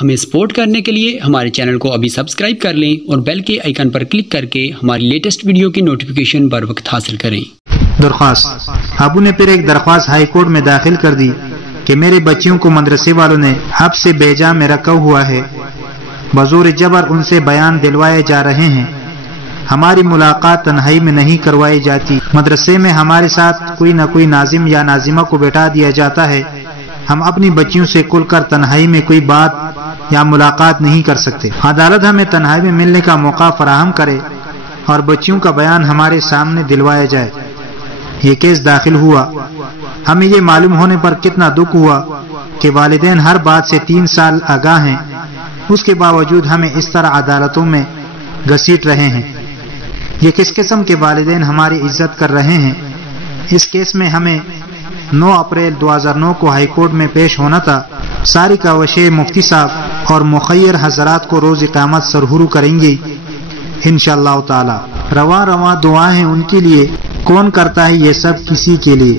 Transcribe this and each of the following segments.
ہمیں سپورٹ کرنے کے لیے ہمارے چینل کو ابھی سبسکرائب کر لیں اور بیل کے آئیکن پر کلک کر کے ہماری لیٹسٹ ویڈیو کی نوٹیفیکیشن بر وقت حاصل کریں۔ درخواست۔ ابو نے پھر ایک درخواست ہائی کورٹ میں داخل کر دی کہ میرے بچیوں کو مدرسے والوں نے حب سے بیجا میں رکھا ہوا ہے، بزور جبر ان سے بیان دلوائے جا رہے ہیں، ہماری ملاقات تنہائی میں نہیں کروائی جاتی، مدرسے میں ہمارے ساتھ کوئی نہ کوئی ناظم یا ناظمہ کو بیٹھا دیا جاتا ہے، ہم اپنی بچیوں سے کھل کر تنہائی میں کوئی بات یا ملاقات نہیں کر سکتے، عدالت ہمیں تنہائی میں ملنے کا موقع فراہم کرے اور بچیوں کا بیان ہمارے سامنے دلوایا جائے۔ یہ کیس داخل ہوا، ہمیں یہ معلوم ہونے پر کتنا دکھ ہوا کہ والدین ہر بات سے 3 سال آگاہ ہیں، اس کے باوجود ہمیں اس طرح عدالتوں میں گھسیٹ رہے ہیں۔ یہ کس قسم کے والدین ہماری عزت کر رہے ہیں؟ اس کیس میں ہمیں 9 اپریل 2009 کو ہائی کورٹ میں پیش ہونا تھا۔ ساری کاوشیں مفتی صاحب اور مخیر حضرات کو روز قیامت سرہرو کریں گی انشاءاللہ تعالی۔ رواں رواں دعائیں ان کے لیے، کون کرتا ہے یہ سب کسی کے لیے۔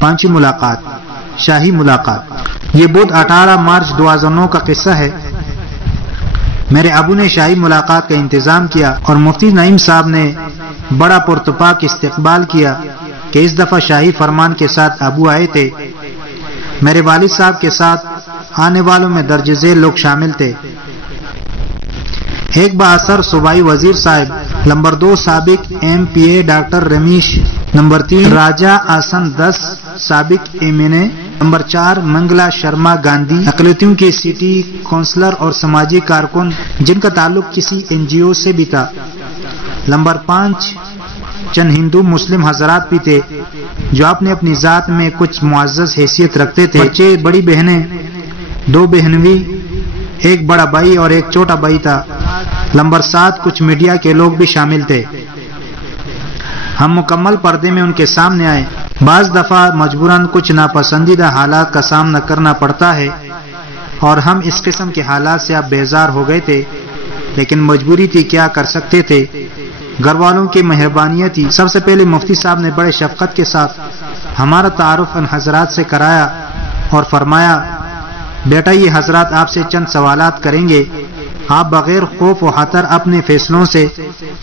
5ویں ملاقات، شاہی ملاقات۔ یہ بدھ 18 مارچ 2009 کا قصہ ہے۔ میرے ابو نے شاہی ملاقات کا انتظام کیا اور مفتی نعیم صاحب نے بڑا پرتپاک استقبال کیا کہ اس دفعہ شاہی فرمان کے ساتھ ابو آئے تھے۔ میرے والد صاحب کے ساتھ آنے والوں میں درج ذیل لوگ شامل تھے۔ ایک بااثر صوبائی وزیر صاحب، نمبر 2 سابق MPA ڈاکٹر رمیش، نمبر 3 راجہ آسن 10 سابق MNA، نمبر 4 منگلا شرما گاندھی، اقلیتوں کے سٹی کونسلر اور سماجی کارکن جن کا تعلق کسی NGO سے بھی تھا، نمبر 5 چند ہندو مسلم حضرات بھی تھے جو اپنی ذات میں کچھ معزز حیثیت رکھتے تھے، بچے، بڑی بہنیں، 2 بہنوئی، ایک بڑا بھائی اور ایک چھوٹا بھائی تھا، نمبر 7 کچھ میڈیا کے لوگ بھی شامل تھے۔ ہم مکمل پردے میں ان کے سامنے آئے۔ بعض دفعہ مجبوراً کچھ ناپسندیدہ حالات کا سامنا کرنا پڑتا ہے اور ہم اس قسم کے حالات سے اب بیزار ہو گئے تھے، لیکن مجبوری تھی، کیا کر سکتے تھے، گھر والوں کی مہربانیاں تھی۔ سب سے پہلے مفتی صاحب نے بڑے شفقت کے ساتھ ہمارا تعارف ان حضرات سے کرایا اور فرمایا، بیٹا یہ حضرات آپ سے چند سوالات کریں گے، آپ بغیر خوف و خطر اپنے فیصلوں سے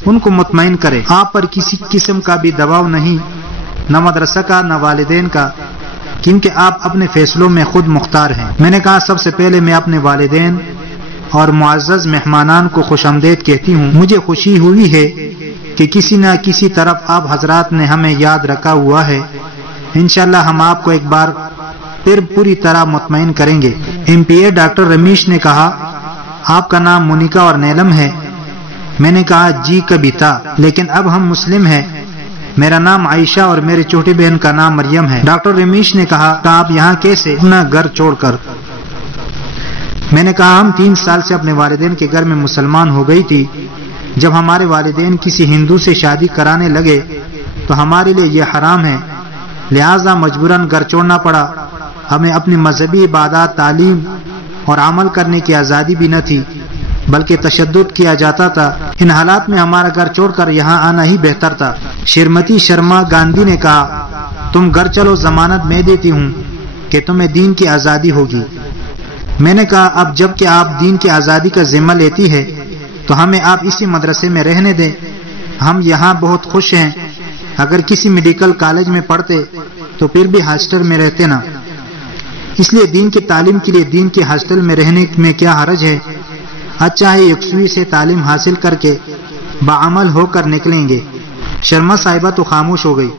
ان کو مطمئن کریں، آپ پر کسی قسم کا بھی دباؤ نہیں، نہ مدرسہ کا نہ والدین کا، کیونکہ آپ اپنے فیصلوں میں خود مختار ہیں۔ میں نے کہا سب سے پہلے میں اپنے والدین اور معزز مہمانان کو خوش آمدید کہتی ہوں، مجھے خوشی ہوئی ہے کہ کسی نہ کسی طرف آپ حضرات نے ہمیں یاد رکھا ہوا ہے، انشاءاللہ ہم آپ کو ایک بار پھر پوری طرح مطمئن کریں گے۔ MPA ڈاکٹر رمیش نے کہا، آپ کا نام مونیکا اور نیلم ہے؟ میں نے کہا جی کبھی تھا، لیکن اب ہم مسلم ہیں، میرا نام عائشہ اور میری چھوٹی بہن کا نام مریم ہے۔ ڈاکٹر رمیش نے کہا کہ آپ یہاں کیسے، اپنا گھر چھوڑ کر؟ میں نے کہا ہم 3 سال سے اپنے والدین کے گھر میں مسلمان ہو گئی تھی، جب ہمارے والدین کسی ہندو سے شادی کرانے لگے تو ہمارے لیے یہ حرام ہے، لہذا مجبوراً گھر چھوڑنا پڑا، ہمیں اپنی مذہبی عبادات، تعلیم اور عمل کرنے کی آزادی بھی نہ تھی، بلکہ تشدد کیا جاتا تھا، ان حالات میں ہمارا گھر چھوڑ کر یہاں آنا ہی بہتر تھا۔ شریمتی شرما گاندھی نے کہا، تم گھر چلو، ضمانت میں دیتی ہوں کہ تمہیں دین کی آزادی ہوگی۔ میں نے کہا اب جب کہ آپ دین کی آزادی کا ذمہ لیتی ہے تو ہمیں آپ اسی مدرسے میں رہنے دیں، ہم یہاں بہت خوش ہیں، اگر کسی میڈیکل کالج میں پڑھتے تو پھر بھی ہاسٹل میں رہتے نا، اس لیے دین کی تعلیم کے لیے دین کے ہاسٹل میں رہنے میں کیا حرج ہے، اچھا ہے 100ویں سے تعلیم حاصل کر کے باعمل ہو کر نکلیں گے۔ شرما صاحبہ تو خاموش ہو گئی۔